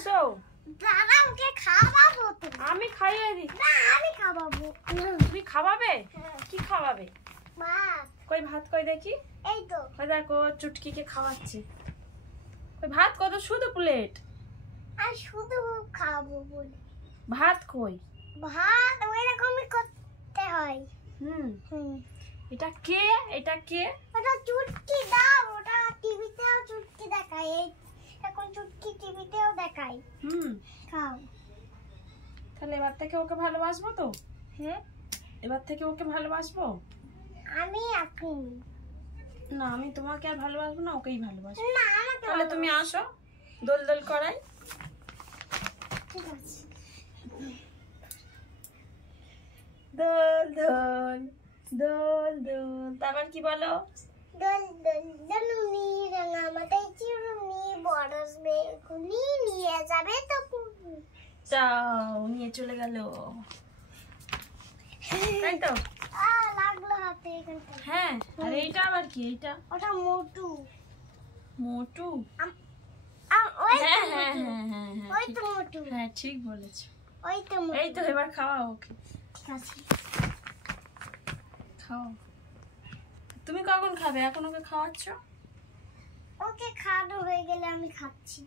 আসো। দাদা ওকে খাওয়াবো তো। আমি খাইয়ে দিই। না আমি খাওয়াবো। তুমি খাওয়াবে? কি খাওয়াবে? ভাত। কই ভাত কই দেখি। এই তো। ওই দেখো চুটকিকে খাওয়াচ্ছে। ওই ভাত কত শুধু প্লেট। আর শুধু খাবো বলে। ভাত কই? ভাত ওইরকমই করতে হয়। হুম। এটা কে? এটা কে? ওটা চুটকি দাও, ওটা টিভিতেও চুটকি দেখায়। এই এখন চুটকি টিভিতেও দেখায়। খাও। তাহলে এবার থেকে ওকে ভালোবাসবো তো? হ্যাঁ। এবার থেকে ওকে ভালোবাসবো? আমি এখন না, আমি তোমাকে আর ভালোবাসবো না, ওকেই ভালোবাসবো। না আমাকে তাহলে তুমি আসো, দোল দোল করাই। ঠিক আছে। দোল দোল দোল দোল। তারপর কি বলো? দোল দোল দলুনি রাঙা মাথায় চিরুনি বরস বেগুনি নিয়ে যাবে তো পুনি। যাও, নিয়ে চলে গেল। তাই তো? লাগলো হাতে এখানটা। হ্যাঁ। আর এইটা আবার কি? এইটা ওটা মোটু। মোটু। ওই তো হ্যাঁ হ্যাঁ মোটু। হ্যাঁ হ্যাঁ হ্যাঁ ওই তো মোটু। হ্যাঁ, ঠিক বলেছো। ওই তো মোটু। এই তো, এবার খাওয়াও ওকে। ঠিক আছে। খাও। তুমি কখন খাবে? এখন ওকে খাওয়াচ্ছ? ওকে খাওয়ানো হয়ে গেলে আমি খাচ্ছি।